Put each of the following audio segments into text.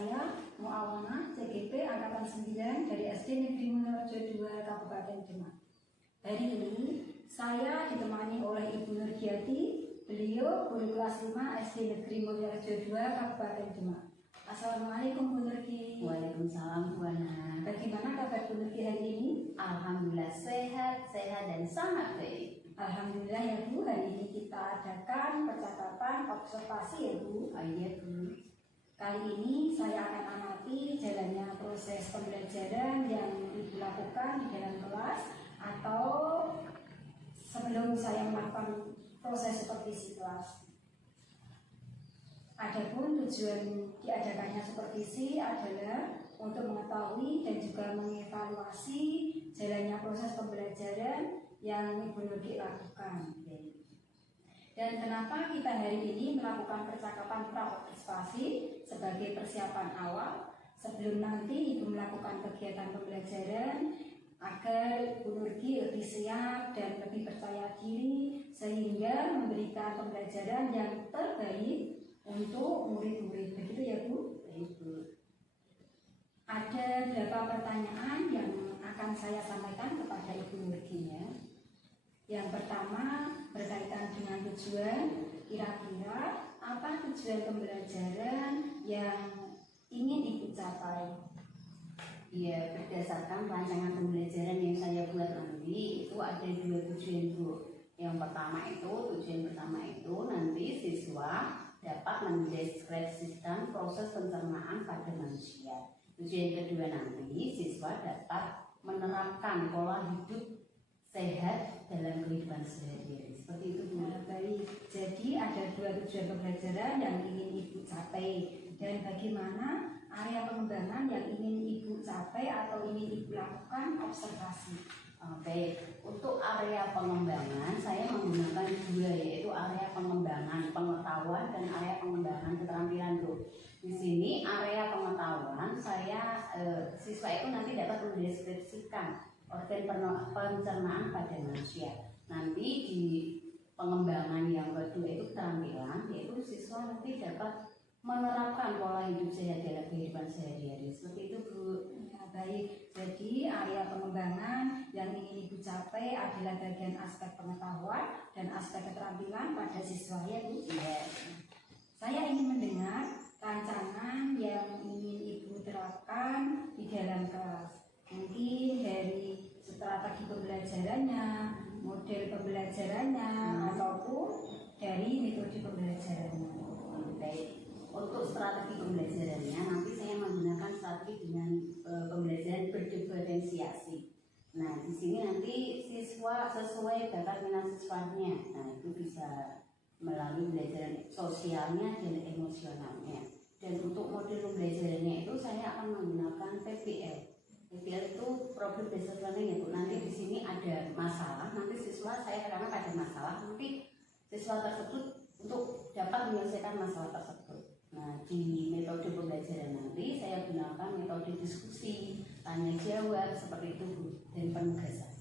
Saya Muawana CGP Angkatan 9 dari SD Negeri Munorejo 2 Kabupaten Demak. Hari ini saya ditemani oleh Ibu Nurgiati, beliau guru kelas 5 SD Negeri Munorejo 2 Kabupaten Demak. Assalamualaikum Bu Nurgi. Waalaikumsalam Bu Ana. Bagaimana kabar Bu Nurgi hari ini? Alhamdulillah sehat dan sangat baik. Alhamdulillah ya Bu, hari ini kita adakan percakapan observasi ya Bu. Oh iya Bu. Kali ini saya akan amati jalannya proses pembelajaran yang Ibu lakukan di dalam kelas atau sebelum saya melakukan proses supervisi kelas. Adapun tujuan diadakannya supervisi adalah untuk mengetahui dan juga mengevaluasi jalannya proses pembelajaran yang Ibu Nurgi lakukan. Dan kenapa kita hari ini melakukan percakapan pra-observasi sebagai persiapan awal sebelum nanti Ibu melakukan kegiatan pembelajaran agar Bu Nurgi lebih siap dan lebih percaya diri sehingga memberikan pembelajaran yang terbaik untuk murid-murid. Begitu ya Bu? Ibu. Ada beberapa pertanyaan yang akan saya sampaikan kepada Ibu Nurgi ya. Yang pertama berkaitan dengan tujuan. Kira-kira apa tujuan pembelajaran yang ingin Ibu capai? Ya, berdasarkan rancangan pembelajaran yang saya buat nanti itu ada 2 tujuan Bu. Yang pertama itu, tujuan pertama itu nanti siswa dapat mendeskripsikan proses pencernaan pada manusia. Tujuan kedua nanti siswa dapat menerapkan pola hidup sehat dalam kehidupan sehari-hari. Seperti itu Bu. Baik, jadi ada 2 tujuan pembelajaran yang ingin Ibu capai. Dan bagaimana area pengembangan yang ingin Ibu capai atau ingin Ibu lakukan observasi? Baik, untuk area pengembangan saya menggunakan 2, yaitu area pengembangan pengetahuan dan area pengembangan keterampilan Bu. Di sini area pengetahuan saya siswa itu nanti dapat mendeskripsikan organ pencernaan pada manusia. Nanti di pengembangan yang kedua itu keterampilan, yaitu siswa nanti dapat menerapkan pola hidup sehat dalam kehidupan sehari-hari. Seperti itu Bu. Ya, baik, jadi area pengembangan yang ingin Ibu capai adalah bagian aspek pengetahuan dan aspek keterampilan pada siswa ya Bu. Yes. Saya ingin mendengar rancangan yang ingin Ibu terapkan di dalam kelas. Mungkin dari strategi pembelajarannya, model pembelajarannya, ataupun dari metode pembelajarannya. Baik, untuk strategi pembelajarannya nanti saya menggunakan strategi dengan pembelajaran berdiferensiasi. Nah, di sini nanti siswa sesuai bakat minat siswanya. Nah, itu bisa melalui pembelajaran sosialnya dan emosionalnya. Dan untuk model pembelajarannya itu saya akan menggunakan PBL. PBL itu problem based learning ya Bu. Nanti di sini ada masalah, nanti siswa saya karena pada masalah, nanti siswa tersebut untuk dapat menyelesaikan masalah tersebut. Nah, di metode pembelajaran nanti saya gunakan metode diskusi, tanya jawab seperti itu Bu, dan penugasan.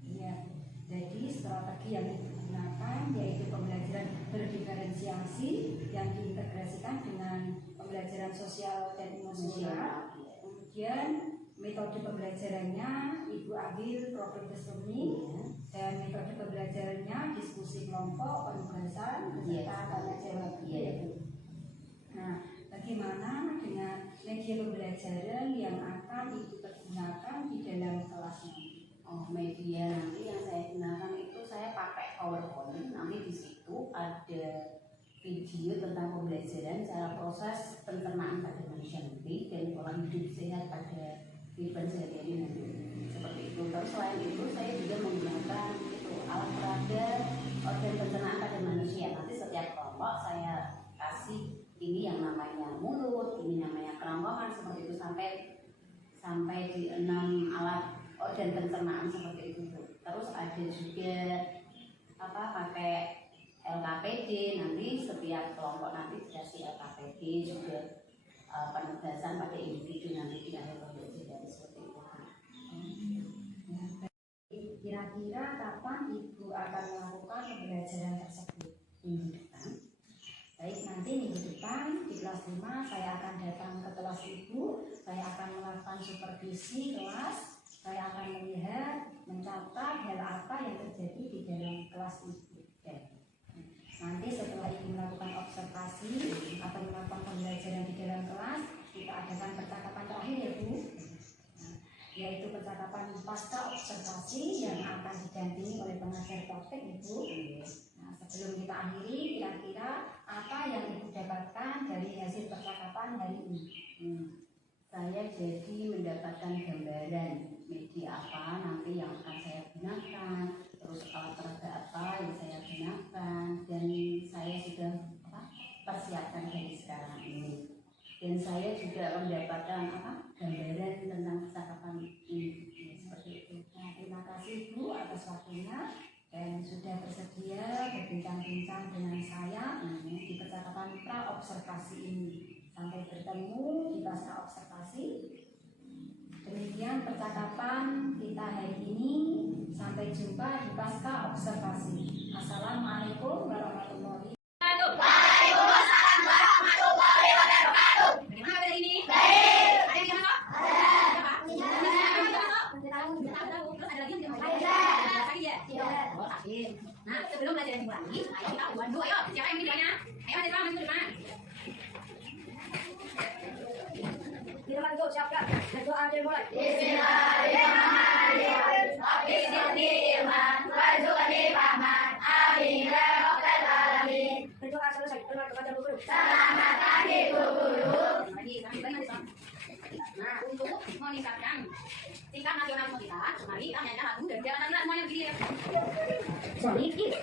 Iya, jadi strategi yang digunakan yaitu pembelajaran berdiferensiasi yang diintegrasikan dengan pembelajaran sosial dan emosional. Kemudian metode pembelajarannya Ibu ambil problem learning dan metode pembelajarannya diskusi kelompok, penugasan, beserta tanya jawab. Nah, bagaimana dengan media pembelajaran yang akan Ibu pergunakan di dalam kelas nanti? Media nanti yang saya gunakan itu saya pakai PowerPoint. Nanti di situ ada video tentang pembelajaran cara proses pencernaan pada manusia nanti dan pola hidup sehat pada kehidupan sehari-hari nanti. Seperti itu. Terus selain itu saya juga menggunakan itu alat peraga organ pencernaan pada manusia. Nanti setiap kelompok saya kasih ini yang namanya mulut, ini namanya kerongkongan seperti itu sampai di 6 alat organ pencernaan seperti itu. Terus ada juga pakai LKPD, nanti setiap kelompok nanti dikasih LKPD juga penugasan pada individu nanti di akhir pembelajaran seperti itu. Kira-kira kapan Ibu akan melakukan pembelajaran tersebut? Minggu depan. Baik, nanti minggu depan di kelas 5 saya akan datang ke kelas kelas Ibu, saya akan melakukan supervisi kelas, saya akan melihat, mencatat hal apa yang terjadi di dalam kelas Ibu. Nanti setelah Ibu melakukan observasi atau melakukan pembelajaran di dalam kelas, kita adakan percakapan terakhir ya Bu, yaitu percakapan pasca observasi yang akan didampingi oleh pengajar praktek Ibu. Nah, sebelum kita akhiri, kira-kira apa yang Ibu dapatkan dari hasil percakapan hari ini? Saya jadi mendapatkan gambaran media apa nanti yang akan saya gunakan, terus alat peraga apa yang saya gunakan, dan saya sudah persiapkan dari sekarang ini. Dan saya juga mendapatkan gambaran tentang percakapan ini, seperti itu. Nah, terima kasih Bu atas waktunya dan sudah bersedia berbincang-bincang dengan saya di percakapan pra observasi ini. Sampai bertemu di pasca observasi. Demikian percakapan kita hari ini. Sampai jumpa di pasca observasi. Assalamualaikum warahmatullahi wabarakatuh. Waalaikumsalam warahmatullahi wabarakatuh. Bagaimana hari ini? Baik. Ada yang masuk? Terus ada lagi yang mau sakit ya? Oh, sakit. Nah, sebelum belajar dimulai, ayo kita berdoa dulu. Ayo, siapa yang doanya? Ayo, ada maju depan. Di depan itu siapkan berdoa dimulai. Bismillahirrahmanirrahim. Bismillahirrahmanirrahim. Warzuqni fahman. Amin ya rabbal alamin. Berdoa selesai dengan kepada guru. Selamat pagi guru. Lagi, kami banyak di Nah, untuk meningkatkan tingkat nasionalisme kita, mari kita nyanyikan lagu dan jalan semuanya begini ya. Sedikit.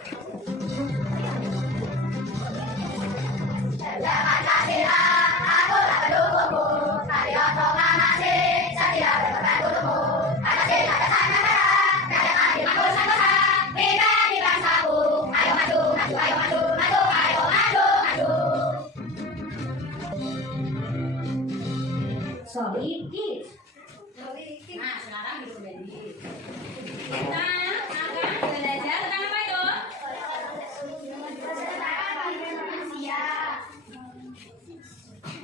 Jangan kasihan, aku tak pendukungmu. Kalian tongan masih, saya tidak berperan gurumu. Ada sih, ada sana merah, rakyat di makul santosa. Kita di bangsaku, ayo maju, maju, ayo maju, maju, ayo maju, maju. Sedikit. Nah, sekarang duduk kembali. Kita akan belajar tentang apa itu?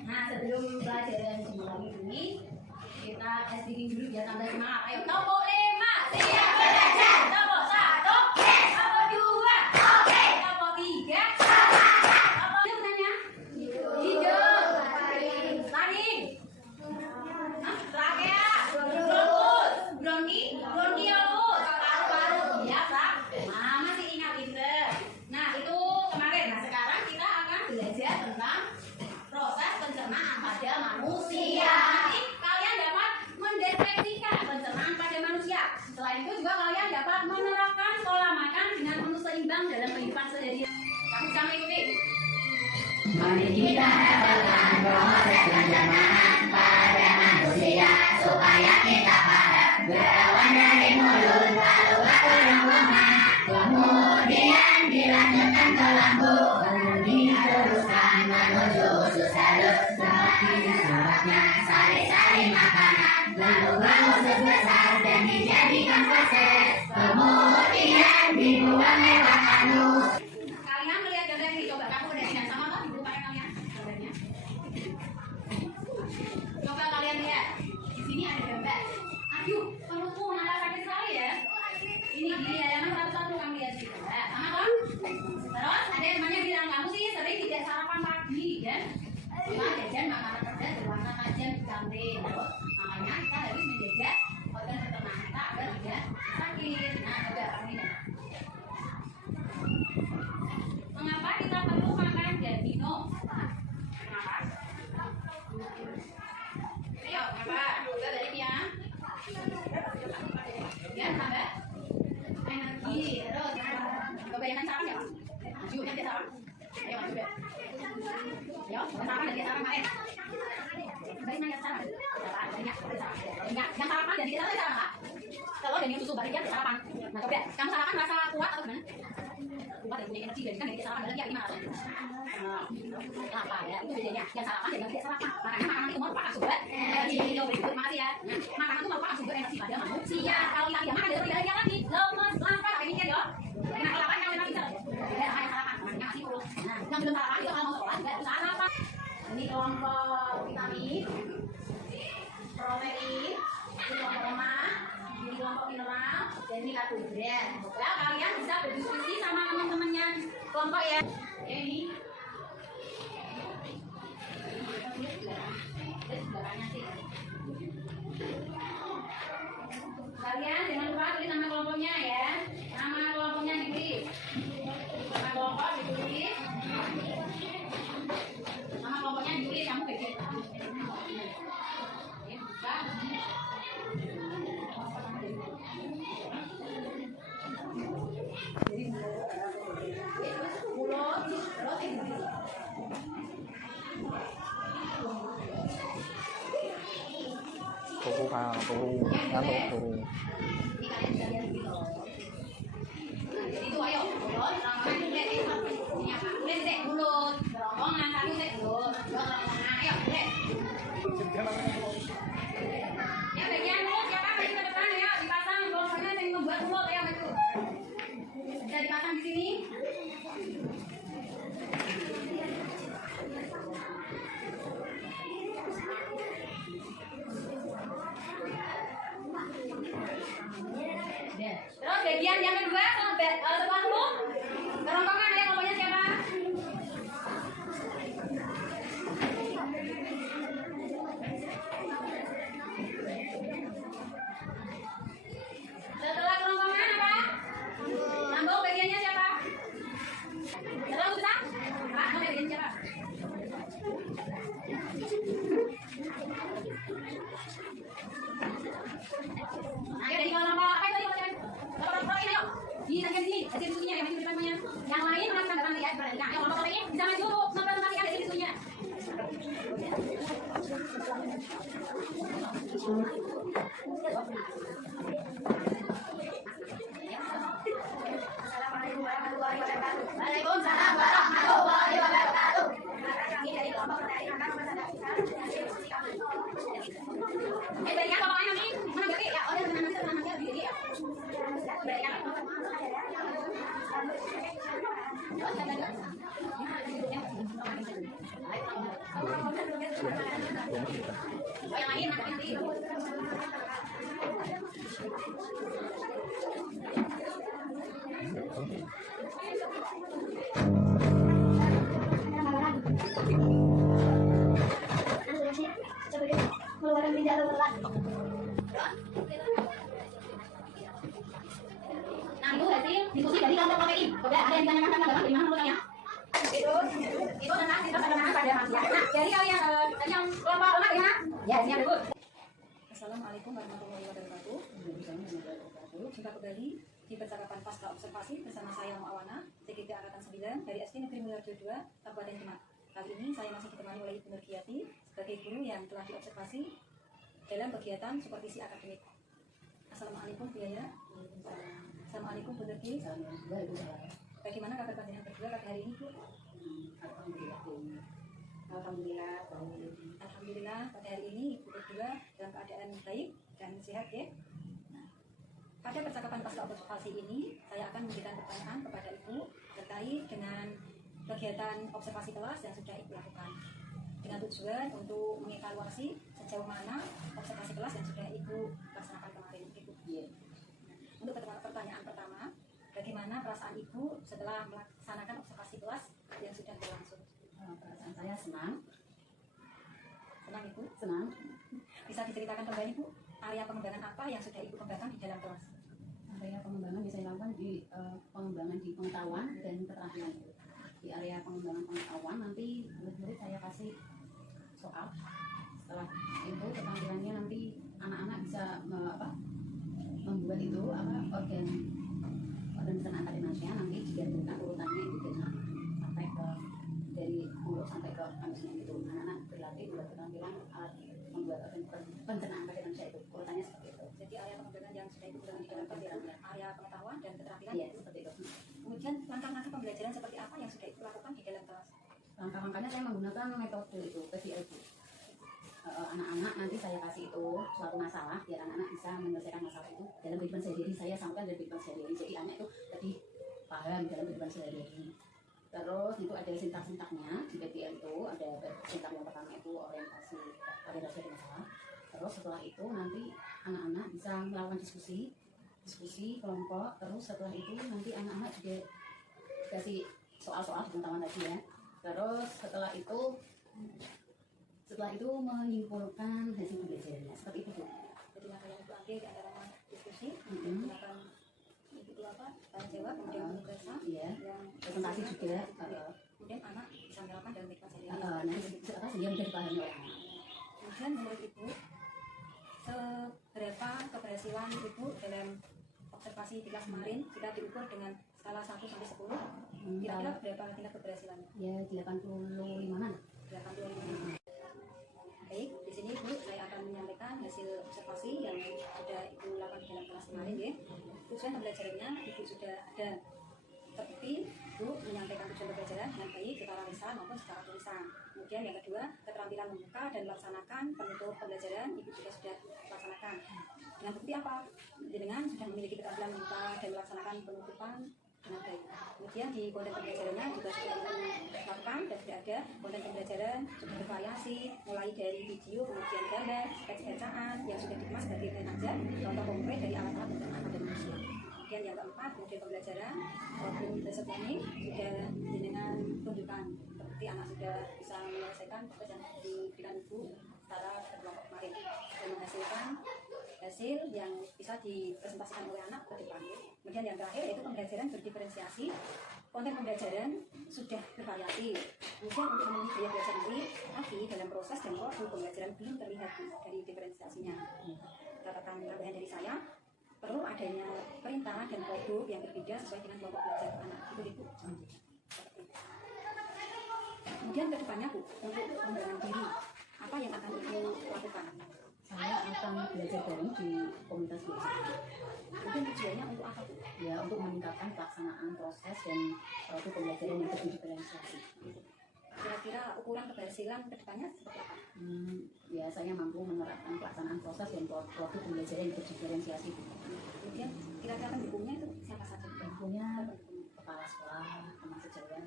Nah, sebelum pelajaran dimulai ini, kita tes diri dulu biar tambah semangat. Ayo, kelompok 5, siap belajar. Kelompok 1, kelompok 2, Oke. kelompok 3, kelompok hijau. Taring. Trachea, bronkus, bronkiolus, paru-paru, biasa. Mama sih ingat pinter. Nah, itu kemarin. Nah, sekarang kita akan belajar tentang proses pencernaan pada manusia. Nanti kalian dapat mendeteksikan pencernaan pada manusia. Selain itu juga kalian dapat menerapkan pola makan dengan menu seimbang dalam kehidupan sehari-hari. Kamu bisa mengikuti. Mari kita dapatkan proses pencernaan pada manusia supaya kita paham berawal dari mulut lalu ke lambung, kemudian dilanjutkan ke lambung, kemudian diteruskan menuju usus halus seperti sebabnya sari-sari makanan, lalu usus besar dan dijadikan proses, kemudian dibuang lewat anus. Kalian melihat gambar ini, coba kamu udah tidak sama kan? Ibu pakai kalian gambarnya. Coba kalian lihat, di sini ada gambar. Aduh, perutku malah sakit sekali ya. Ini di halaman satu-satu kamu lihat sih. Sama kan? Terus ada yang namanya bilang kamu sih sering tidak sarapan pagi kan? Cuma jajan makanan pedas berwarna tajam di kantin. Makanya kita harus menjaga organ pencernaan kita agar tidak sakit. Nah, coba kamu lihat. Mengapa kita perlu makan dan minum? Kenapa? Ayo, kenapa? Coba balik ya. Ya, tambah energi. Terus, kebanyakan sarapan ya, Pak? Maju, kan dia sarapan. Ayo, maju deh. Ayo, sarapan dan dia sarapan kemarin. Balik nanya sarapan. Yang sarapan dan dia sarapan, Pak. Kalau dan yang susu balik dia sarapan. Nah, coba, kamu sarapan rasa kuat atau gimana? Kuat dan punya energi, jadi kan dari sarapan balik dia gimana? Apa ya? Itu bedanya. Yang sarapan dan yang tidak sarapan. Makanya makanan itu merupakan sumber energi. Terima kasih ya. Makanan itu merupakan sumber energi pada manusia. Kalau kita tidak makan, tidak ada lagi. Lemes, lapar, kayak mikir ya. Nah, sarapan kalau memang bisa. Ya, hanya sarapan. Makanya masih perlu. Nah, yang belum sarapan itu kalau mau sekolah juga harus sarapan. Ini kelompok vitamin. protein, ini kelompok lemak, ini kelompok mineral, dan ini karbohidrat. Well, kalian bisa berdiskusi sama teman-temannya kelompok ya. Ya ini. Kalian jangan lupa tulis nama kelompoknya ya. Nama kelompoknya ditulis. Nama kelompok ditulis. Nama kelompoknya ditulis, kamu bagian. Oke, buka. Jadi mulut, terus ini. Turu ha, turu, ngantuk turu. Ini kalian bisa lihat gitu. Jadi itu ayo, mulut, rangkaian mulai ini apa? Mulai deh mulut, kerongkongan satu deh mulut, kerongkongan, ayo mulai. Ya bagian mulut siapa maju ke depan ya, dipasang kerongkongannya yang membuat mulut ya itu. Bisa dipasang di sini. Terus bagian yang kedua setelah lu kerongkongan ya kelompoknya siapa? Setelah kerongkongan apa? Lambung bagiannya siapa? Setelah usah? Pak, bagian siapa? Ayo dari kelompok apa itu? Kelompok ini yuk. Di bagian sini, ada diskusinya yang maju di depannya. Yang lain akan datang lihat perhatikan. Ayo kelompok ini bisa maju nanti ada diskusinya. Assalamualaikum warahmatullahi wabarakatuh. Waalaikumsalam warahmatullahi wabarakatuh. Kami dari kelompok petani akan mempresentasikan diskusi kami. Baiknya kelompok ini menanggapi ya. Oh, yang nanti berdiri ya. Baiknya. Oh, yang lain nanti. Mengeluarkan benda lelah. Nah, itu berarti diskusi dari kelompok KPI. Udah ada yang ditanyakan tanggapan gimana menurutnya? Itu tentang sistem pengenalan pada manusia. Nah, jadi kalian yang kelompok lemak gimana? Ya, ini ada good. Assalamualaikum warahmatullahi wabarakatuh. Jumpa kembali di percakapan pasca observasi bersama saya Muawana, TGP Angkatan 9 dari SD Negeri Mulyorejo 2, Kabupaten Demak. Kali ini saya masih ditemani oleh Ibu Nurgiati sebagai guru yang telah diobservasi dalam kegiatan supervisi akademik. Assalamualaikum Bu Yaya. Assalamualaikum Bu Nurgi. Bagaimana kabar panjenengan berdua pada hari ini Bu? Alhamdulillah. Alhamdulillah pada hari ini Ibu berdua dalam keadaan baik dan sehat ya. Nah, pada percakapan pasca observasi ini saya akan memberikan pertanyaan kepada Ibu terkait dengan kegiatan observasi kelas yang sudah Ibu lakukan dengan tujuan untuk mengevaluasi sejauh mana observasi kelas yang sudah Ibu laksanakan kemarin Ibu. Untuk pertanyaan pertama, bagaimana perasaan Ibu setelah melaksanakan observasi kelas yang sudah berlangsung? Perasaan saya senang. Senang Ibu? Senang. Bisa diceritakan kembali Bu, area pengembangan apa yang sudah Ibu kembangkan di dalam kelas? Area pengembangan bisa dilakukan di pengembangan di pengetahuan dan keterampilan. Di area pengembangan pengetahuan nanti murid-murid saya kasih soal. Setelah itu keterampilannya nanti anak-anak bisa membuat itu organ pencernaan tadi manusia nanti digabungkan urutannya itu sampai ke dari mulut sampai ke manusia itu. Anak-anak berlatih buat keterampilan membuat organ pencernaan tadi manusia itu urutannya seperti itu. Jadi area pengembangan yang sudah Ibu kembangkan di dalam kelas ya, area pengetahuan dan keterampilan. Iya, seperti itu. Kemudian langkah-langkah pembelajaran seperti apa yang sudah Ibu lakukan di dalam kelas? Langkah-langkahnya saya menggunakan metode itu PBLG. Anak-anak nanti saya kasih itu suatu masalah biar anak-anak bisa menyelesaikan masalah itu dalam kehidupan sehari-hari. Saya sampaikan dalam kehidupan sehari-hari, jadi anak itu tadi paham dalam kehidupan sehari-hari. Terus itu ada sintak-sintaknya di PBL itu ada sintak yang pertama itu orientasi masalah. Terus setelah itu nanti anak-anak bisa melakukan diskusi kelompok. Terus setelah itu nanti anak-anak juga kasih soal-soal pengetahuan tadi ya. Terus setelah itu menyimpulkan hasil pembelajarannya seperti itu Bu. Jadi langkah yang Ibu ambil di antara diskusi, Mm-mm. akan itu apa? Tanya jawab, kemudian penugasan, Iya. yang Presentasi juga. kemudian anak bisa melakukan dalam teknik sendiri. Nanti sehingga mudah dipahami oleh anak. Kemudian menurut Ibu, seberapa keberhasilan Ibu dalam observasi di kelas kemarin jika diukur dengan skala 1 sampai 10, kira-kira berapa tingkat keberhasilannya? Ya 85-an. 85. Baik, di sini Bu, saya akan menyampaikan hasil observasi yang sudah Ibu lakukan di dalam kelas kemarin ya. Tujuan pembelajarannya Ibu sudah ada terbukti Bu menyampaikan tujuan pembelajaran dengan baik secara lisan maupun secara tulisan. Kemudian yang kedua, keterampilan membuka dan melaksanakan penutup pembelajaran Ibu juga sudah laksanakan. Dengan bukti apa? Dengan sudah memiliki keterampilan membuka dan melaksanakan penutupan dengan baik. Kemudian di konten pembelajarannya juga sudah dilakukan dan sudah ada konten pembelajaran sudah bervariasi mulai dari video, kemudian gambar, teks bacaan yang sudah dikemas sebagai aja contoh konkret dari alat-alat untuk anak dan manusia. Kemudian yang keempat, kemudian pembelajaran problem based learning juga dengan tunjukkan seperti anak sudah bisa menyelesaikan tugas yang diberikan Ibu secara berkelompok kemarin dan menghasilkan hasil yang bisa dipresentasikan oleh anak ke depan. Kemudian yang terakhir yaitu pembelajaran berdiferensiasi. Konten pembelajaran sudah bervariasi. Kemudian untuk memenuhi gaya belajar ini, tapi dalam proses dan waktu pembelajaran belum terlihat dari diferensiasinya. Catatan tambahan dari saya, perlu adanya perintah dan produk yang berbeda sesuai dengan kelompok belajar anak. Itu Ibu. Kemudian ke depannya Bu, untuk pengembangan diri, apa yang akan Ibu lakukan? Saya akan belajar daring di komunitas biasa. Mungkin tujuannya untuk apa Bu? Ya untuk meningkatkan pelaksanaan proses dan produk pembelajaran yang berdiferensiasi. Kira-kira ukuran keberhasilan ke depannya seperti apa? Ya saya mampu menerapkan pelaksanaan proses dan produk pembelajaran yang berdiferensiasi. Kemudian kira-kira pendukungnya itu siapa saja? Tentunya kepala sekolah, teman sejawat.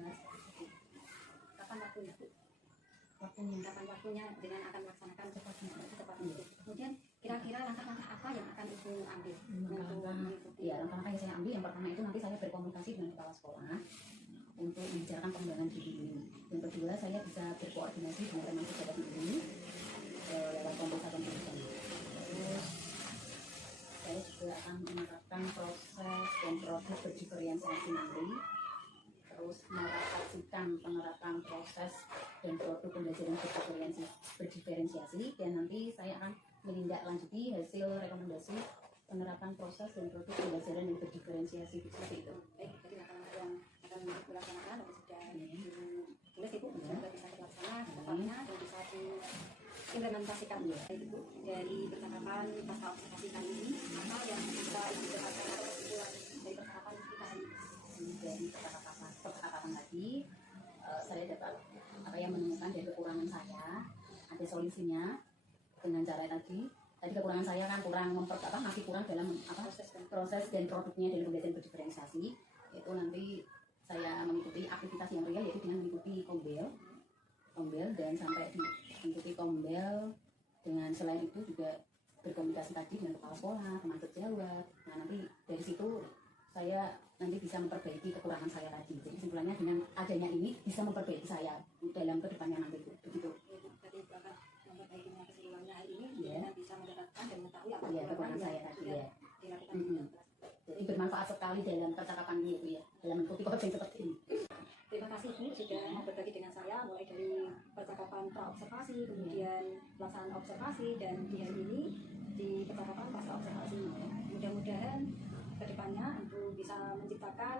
Kapan waktunya Bu? Kapan waktunya dengan akan melaksanakan cepat mungkin. Kemudian kira-kira langkah-langkah apa yang akan Ibu ambil untuk mengikuti? Ya langkah-langkah yang saya ambil yang pertama itu nanti saya berkomunikasi dengan kepala sekolah untuk membicarakan pengembangan diri ini. Yang kedua saya bisa berkoordinasi dengan teman sejawat ini lewat pembahasan pendidikan. Terus saya juga akan menerapkan proses dan produk berdiferensiasi nanti. Terus merefleksikan penerapan proses dan produk pembelajaran berdiferensiasi dan nanti saya akan menindaklanjuti hasil rekomendasi penerapan proses dan produk pembelajaran yang berdiferensiasi seperti itu. Baik, jadi langkah-langkah yang akan dilaksanakan atau sudah ditulis Ibu semoga bisa terlaksana tepatnya dan bisa diimplementasikan. Baik Ibu, dari percakapan pasca observasi kali ini apa yang bisa Ibu dapatkan atau kesimpulan dari percakapan kita hari ini? Dari percakapan tadi saya dapat menemukan dari kekurangan saya, ada solusinya dengan cara tadi kekurangan saya kan masih kurang dalam proses dan produknya dalam pembelajaran berdiferensiasi, yaitu nanti saya mengikuti aktivitas yang real yaitu dengan mengikuti kombel dan sampai mengikuti kombel dengan selain itu juga berkomunikasi tadi dengan kepala sekolah, teman sejawat. Nah nanti dari situ saya nanti bisa memperbaiki kekurangan saya tadi. Jadi kesimpulannya dengan adanya ini bisa memperbaiki saya dalam kedepannya nanti begitu. Jadi Ibu akan memperbaiki kesimpulannya hari ini Yeah. dan bisa mendapatkan dan mengetahui apa Kekurangan saya tadi ya. dilakukan di dalam kelas. Jadi bermanfaat sekali dalam percakapan ini itu ya, dalam mengikuti coaching seperti ini. Terima kasih Bu sudah berbagi dengan saya mulai dari percakapan pra-observasi, kemudian pelaksanaan observasi dan di hari ini di percakapan pasca observasi. Mudah-mudahan kedepannya Ibu bisa menciptakan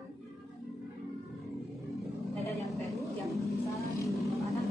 hal yang baru yang bisa dimanfaatkan